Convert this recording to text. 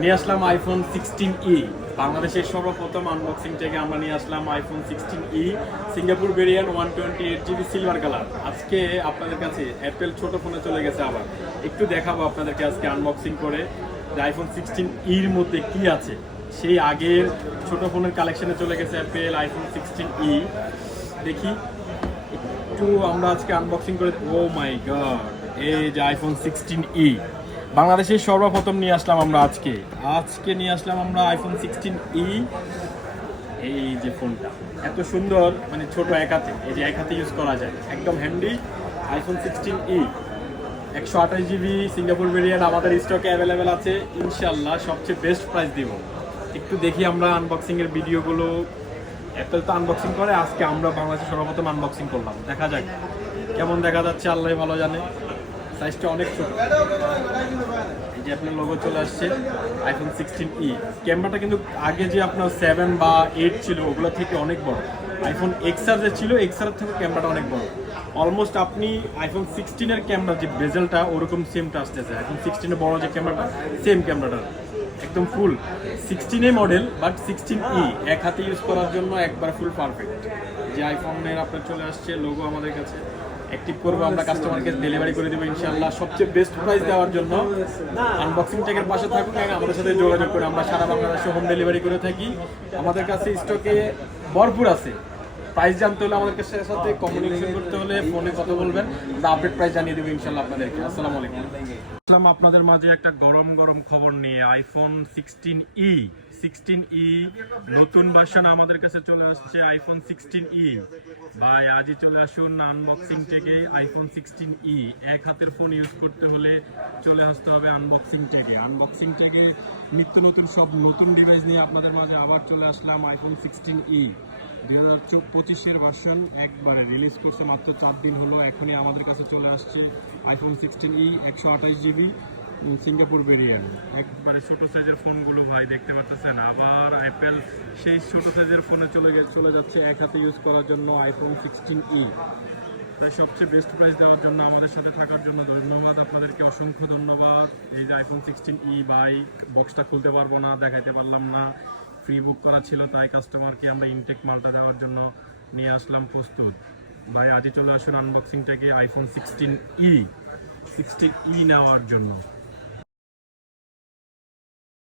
নিয়ে আসলাম iPhone 16e। বাংলাদেশের সর্বপ্রথম আনবক্সিং থেকে আমরা নিয়ে আসলাম iPhone 16e Singapore variant 128GB silver colour. আজকে আপনাদের কাছে অ্যাপেল ছোট ফোনে চলে গেছে, আবার একটু দেখাবো আপনাদেরকে আজকে আনবক্সিং করে যে আইফোন 16eর মধ্যে কি আছে। সেই আগের ছোট ফোনের কালেকশনে চলে গেছে অ্যাপেল আইফোন 16e। দেখি একটু আমরা আজকে আনবক্সিং করে। ও মাই গড, এই যে আইফোন 16e বাংলাদেশের সর্বপ্রথম নিয়ে আসলাম আমরা আজকে নিয়ে আসলাম আমরা আইফোন 16e। এই যে ফোনটা এত সুন্দর, মানে ছোট এক হাতে, এই যে এক হাতে ইউজ করা যায়, একদম handy. IPhone 16e 128GB Singapore variant আমাদের স্টকে অ্যাভেলেবেল আছে ইনশাল্লাহ। সবচেয়ে বেস্ট প্রাইস দিব। একটু দেখি আমরা আনবক্সিং এর ভিডিওগুলো। অ্যাপেল তো আনবক্সিং করে, আজকে আমরা বাংলাদেশের সর্বপ্রথম আনবক্সিং করলাম। দেখা যাক কেমন দেখা যাচ্ছে, আল্লাহ ভালো জানে। সাইজটা অনেক ছোট। এই যে আপনার লোগো চলে আসছে আইফোন 16e। ক্যামেরাটা কিন্তু আগে যে আপনার 7 বা 8 ছিল ওগুলো থেকে অনেক বড়। আইফোন এক্সআর যে ছিল এক্সআর থেকে ক্যামেরাটা অনেক বড়। অলমোস্ট আপনি আইফোন 16 এর ক্যামেরা যে বেজেলটা ওরকম সেমটা আসতেছে। আইফোন 16 এর বড় যে ক্যামেরাটা সেম ক্যামেরাটা একদম ফুল 16 মডেল, বাট 16e এক হাতে ইউজ করার জন্য একবার ফুল পারফেক্ট। যে আইফোনের আপনার চলে আসছে লোগো আমাদের কাছে, অ্যাক্টিভ করবো আমরা, কাস্টমারকে ডেলিভারি করে দেবো ইনশাল্লাহ সবচেয়ে বেস্ট প্রাইস দেওয়ার জন্য। আনবক্সিং ট্যাগের পাশে থাকুন, আমাদের সাথে যোগাযোগ করে আমরা সারা বাংলাদেশে হোম ডেলিভারি করে থাকি। আমাদের কাছে স্টকে ভরপুর আছে। প্রাইস জানতে হলে আমাদের সাথে কমিউনিকেশন করতে হলে ফোনে কথা বলবেন, আমরা আপডেট প্রাইস জানিয়ে দেবো ইনশাল্লাহ আপনাদেরকে। আসসালামু আলাইকুম। আপনাদের মাঝে একটা গরম গরম খবর নিয়ে আইফোন 16e নতুন ভার্সন আমাদের কাছে চলে আসছে আইফোন 16e। ভাই আজই চলে আসুন আনবক্সিং থেকে আইফোন 16e। এক হাতের ফোন ইউজ করতে হলে চলে আসতে হবে আনবক্সিং থেকে নিত্য নতুন সব নতুন ডিভাইস নিয়ে আপনাদের মাঝে আবার চলে আসলাম। আইফোন 16e 2025-এর ভার্সন একবারে রিলিজ করছে, মাত্র 4 দিন হলো। এখনই আমাদের কাছে চলে আসছে iPhone 16e 128GB Singapore variant. একবারে ছোট সাইজের ফোনগুলো ভাই দেখতে পাচ্ছেন, আবার অ্যাপেল সেই ছোট সাইজের ফোনে চলে যাচ্ছে এক হাতে ইউজ করার জন্য আইফোন 16e। তাই সবচেয়ে বেস্ট প্রাইস দেওয়ার জন্য আমাদের সাথে থাকার জন্য ধন্যবাদ আপনাদেরকে, অসংখ্য ধন্যবাদ। এই যে আইফোন 16e ভাই বক্সটা খুলতে পারবো না, দেখাইতে পারলাম না, ফ্রি বুক করা ছিল, তাই কাস্টমারকে আমরা ইনটেক মালটা দেওয়ার জন্য নিয়ে আসলাম প্রস্তুত। ভাই আজই চলে আসুন আনবক্সিং থেকে আইফোন 16e নেওয়ার জন্য।